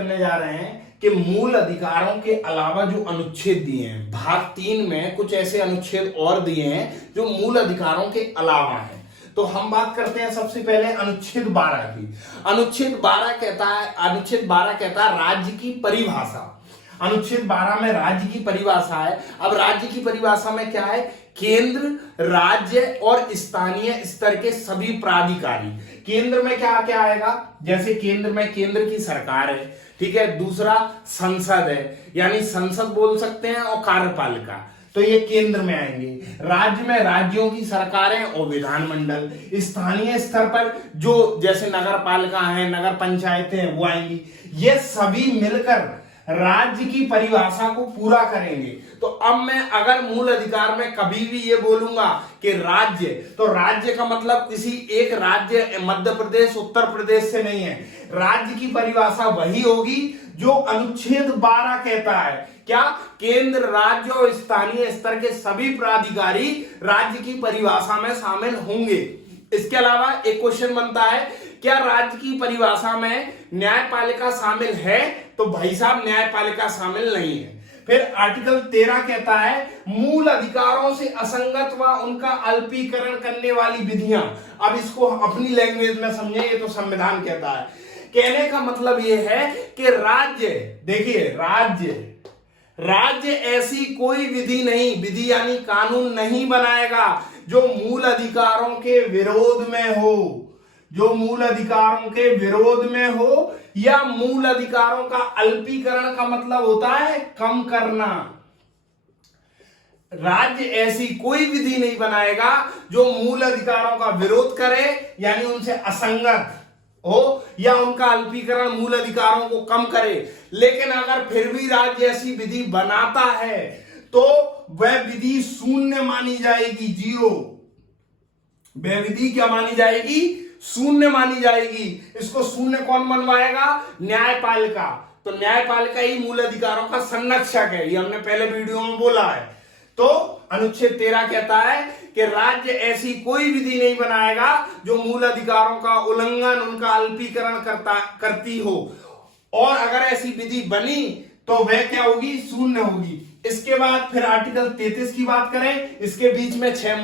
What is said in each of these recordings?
करने जा रहे हैं कि मूल अधिकारों के अलावा जो अनुच्छेद दिए हैं, भाग 3 में कुछ ऐसे अनुच्छेद और दिए हैं जो मूल अधिकारों के अलावा हैं। तो हम बात करते हैं सबसे पहले अनुच्छेद 12 की। अनुच्छेद 12 कहता है राज्य की परिभाषा। अनुच्छेद 12 में राज्य की परिभाषा है। अब राज्य की परिभाषा में क्या है? केंद्र, राज्य और स्थानीय स्तर के सभी प्राधिकारी। केंद्र में क्या क्या आएगा? जैसे केंद्र में केंद्र की सरकार है, ठीक है। दूसरा संसद है, यानी संसद बोल सकते हैं, और कार्यपालिका, तो ये केंद्र में आएंगे। राज्य में राज्यों की सरकारें और विधानमंडल। स्थानीय स्तर पर जो जैसे नगर पालिका है, नगर पंचायतें हैं, वो आएंगी। ये सभी मिलकर राज्य की परिभाषा को पूरा करेंगे। तो अब मैं अगर मूल अधिकार में कभी भी ये बोलूंगा कि राज्य, तो राज्य का मतलब किसी एक राज्य मध्य प्रदेश, उत्तर प्रदेश से नहीं है। राज्य की परिभाषा वही होगी जो अनुच्छेद 12 कहता है। क्या? केंद्र, राज्य और स्थानीय स्तर के सभी प्राधिकारी राज्य की परिभाषा में शामिल होंगे। इसके अलावा एक क्वेश्चन बनता है, क्या राज्य की परिभाषा में न्यायपालिका शामिल है? तो भाई साहब, न्यायपालिका शामिल नहीं है। फिर आर्टिकल 13 कहता है मूल अधिकारों से असंगत व उनका अल्पीकरण करने वाली विधियां। अब इसको अपनी लैंग्वेज में समझे, ये तो संविधान कहता है। कहने का मतलब यह है कि राज्य, देखिए राज्य ऐसी कोई विधि नहीं, विधि यानी कानून नहीं बनाएगा जो मूल अधिकारों के विरोध में हो, जो मूल अधिकारों के विरोध में हो, या मूल अधिकारों का अल्पीकरण का मतलब होता है कम करना। राज्य ऐसी कोई विधि नहीं बनाएगा जो मूल अधिकारों का विरोध करे, यानी उनसे असंगत हो, या उनका अल्पीकरण, मूल अधिकारों को कम करे। लेकिन अगर फिर भी राज्य ऐसी विधि बनाता है तो वह विधि शून्य मानी जाएगी, जीरो। वह विधि क्या मानी जाएगी? शून्य मानी जाएगी। इसको शून्य कौन बनवाएगा? न्यायपालिका। तो न्यायपालिका ही मूल अधिकारों का संरक्षक है, ये हमने पहले वीडियो में बोला है। तो अनुच्छेद 13 कहता है कि राज्य ऐसी कोई विधि नहीं बनाएगा जो मूल अधिकारों का उल्लंघन, उनका अल्पीकरण करती हो, और अगर ऐसी विधि बनी तो वह क्या होगी? शून्य होगी। इसके बाद फिर आर्टिकल 33 की बात करें, इसके बीच में 6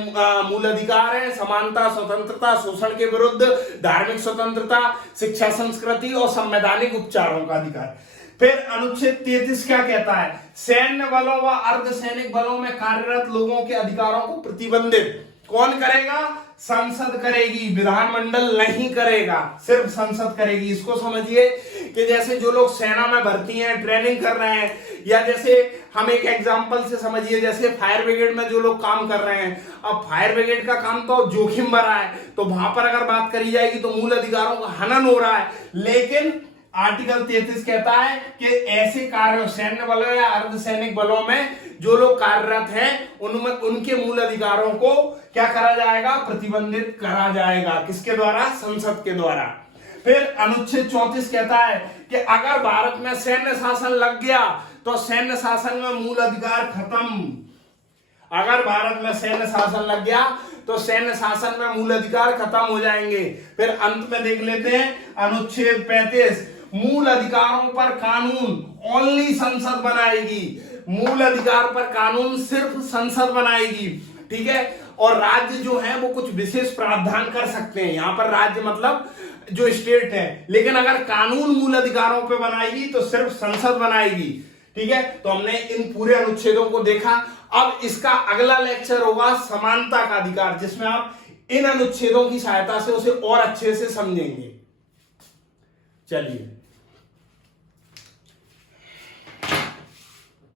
मूल अधिकार है: समानता, स्वतंत्रता, शोषण के विरुद्ध, धार्मिक स्वतंत्रता, शिक्षा, संस्कृति और संवैधानिक उपचारों का अधिकार। फिर अनुच्छेद 33 क्या कहता है? सैन्य बलों व अर्धसैनिक बलों में कार्यरत लोगों के अधिकारों को प्रतिबंधित कौन करेगा? संसद करेगी, विधानमंडल नहीं करेगा, सिर्फ संसद करेगी। इसको समझिए कि जैसे जो लोग सेना में भर्ती हैं, ट्रेनिंग कर रहे हैं, या जैसे हम एक एग्जांपल से समझिए, जैसे फायर ब्रिगेड में जो लोग काम कर रहे हैं, अब फायर ब्रिगेड का काम तो जोखिम भरा है, तो वहां पर अगर बात करी जाएगी तो मूल अधिकारों का हनन हो रहा है। लेकिन आर्टिकल 33 कहता है कि ऐसे कार्यों, सैन्य बलों या अर्धसैनिक बलों में जो लोग कार्यरत हैं, उनमें उनके मूल अधिकारों को क्या करा जाएगा? प्रतिबंधित करा जाएगा। किसके द्वारा? संसद के द्वारा। फिर अनुच्छेद 34 कहता है कि अगर भारत में सैन्य शासन लग गया तो सैन्य शासन में मूल अधिकार खत्म। अगर भारत में सैन्य शासन लग गया तो सैन्य शासन में मूल अधिकार खत्म हो जाएंगे। फिर अंत में देख लेते हैं अनुच्छेद 35, मूल अधिकारों पर कानून ओनली संसद बनाएगी। मूल अधिकार पर कानून सिर्फ संसद बनाएगी, ठीक है। और राज्य जो है वो कुछ विशेष प्रावधान कर सकते हैं। यहां पर राज्य मतलब जो स्टेट है, लेकिन अगर कानून मूल अधिकारों पे बनाएगी तो सिर्फ संसद बनाएगी, ठीक है। तो हमने इन पूरे अनुच्छेदों को देखा। अब इसका अगला लेक्चर होगा समानता का अधिकार, जिसमें आप इन अनुच्छेदों की सहायता से उसे और अच्छे से समझेंगे। चलिए।